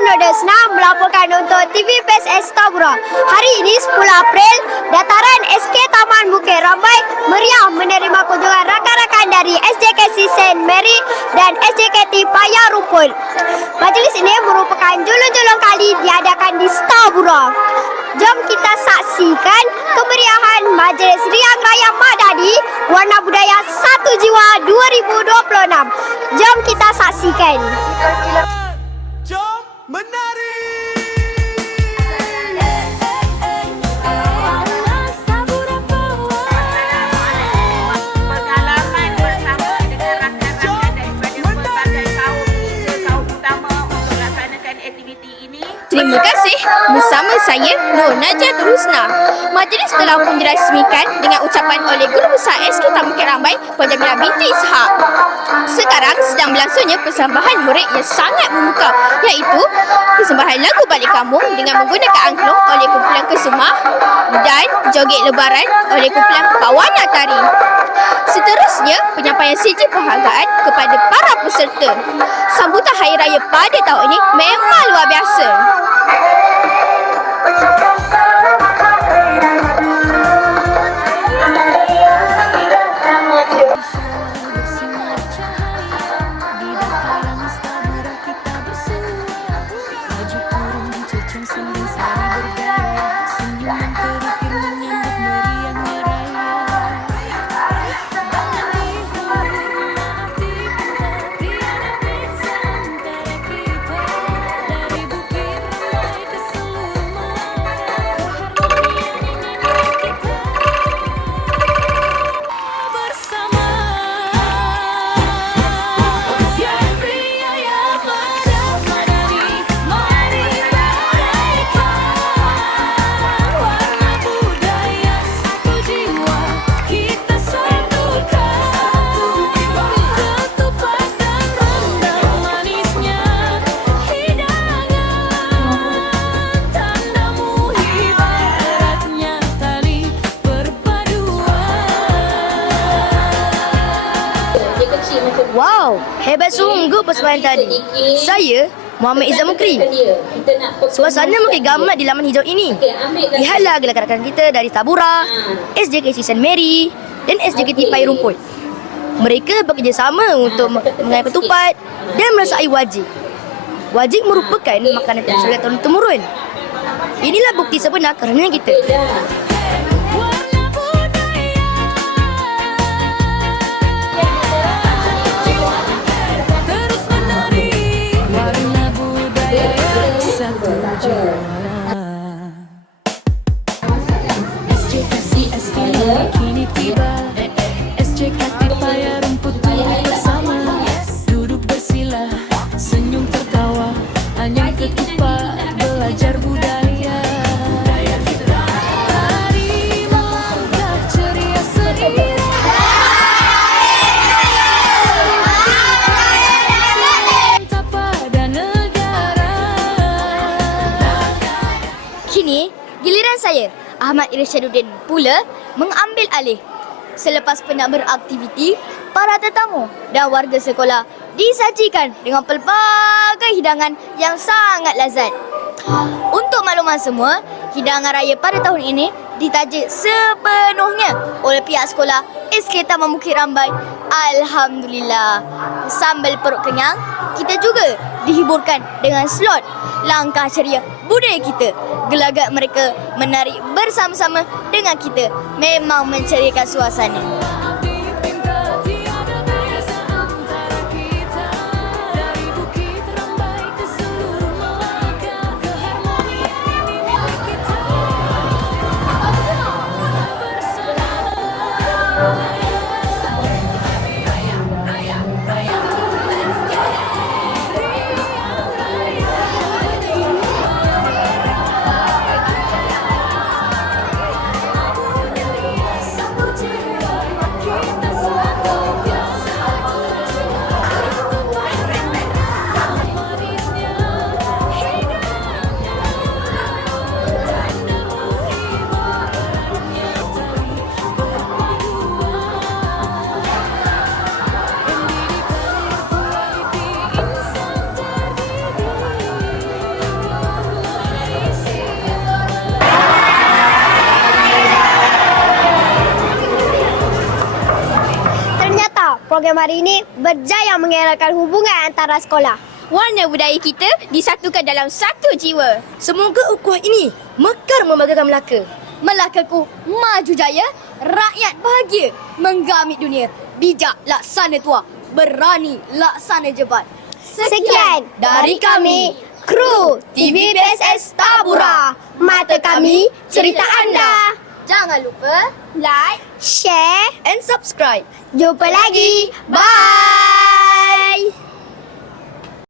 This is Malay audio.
Nodesna melaporkan untuk TV PSS Tabura. Hari ini 10 April, dataran SK Taman Bukit Rambai meriah menerima kunjungan rakan-rakan dari SJKC St. Mary dan SJKT Paya Rumput. Majlis ini merupakan julung-julung kali diadakan di Tabura. Jom kita saksikan kemeriahan Majlis Riang Raya Madani Warna Budaya 1 Jiwa 2026. Jom kita saksikan. Jom menari. Pengalaman bersama dengan rakan-rakan daripada pelbagai kaum kaum utama untuk laksanakan aktiviti ini. Terima kasih. Bersama saya Nur Najat Rusna. Majlis telah pun dirasmikan dengan ucapan oleh Guru Besar SK Taman Bukit Rambai Puan Jamilah binti Ishak. Sekarang sedang berlangsungnya persembahan murid yang sangat memukau, iaitu persembahan lagu Balik Kampung dengan menggunakan angklung oleh kumpulan Kesumah dan joget lebaran oleh kumpulan Pawana Tari. Seterusnya, penyampaian sijil penghargaan kepada para peserta. Sambutan Hari Raya pada tahun ini memang luar biasa. Wow, hebat sungguh persembahan tadi. Saya Muhammad Izzam Mukri. Suasana makin gamat di laman hijau ini. Lihatlah rakan-rakan kita dari Tabura, SJKC St. Mary dan SJKT Paya Rumput. Mereka bekerjasama untuk mengenai ketupat dan merasai wajik. Wajik merupakan makanan tradisional turun-temurun. Inilah bukti sebenar kerana kita. Kini tiba SJKT Paya Rumput turut bersama, duduk bersila, senyum tertawa, hanya ketupat belajar budaya. Tari melangkah ceria sendiri. Pada negara. Kini, giliran saya, Ahmad Irsyaduddin pula mengambil alih. Selepas penat beraktiviti, para tetamu dan warga sekolah disajikan dengan pelbagai hidangan yang sangat lazat. Untuk makluman semua, hidangan raya pada tahun ini ditaja sepenuhnya oleh pihak sekolah SK Taman Bukit Rambai. Alhamdulillah. Sambal perut kenyang, kita juga dihiburkan dengan slot langkah ceria budaya kita. Gelagat mereka menari bersama-sama dengan kita memang menceriakan suasana. program hari ini berjaya mengeratkan hubungan antara sekolah. Warna budaya kita disatukan dalam satu jiwa. Semoga ukhuwah ini mekar membanggakan Melaka. Melakaku maju jaya, rakyat bahagia, menggamit dunia. Bijak laksana tua, berani laksana jebat. Sekian dari kami, kru TV PSS Tabura. Mata kami, cerita anda. Jangan lupa Like, share, And subscribe. jumpa lagi. Bye.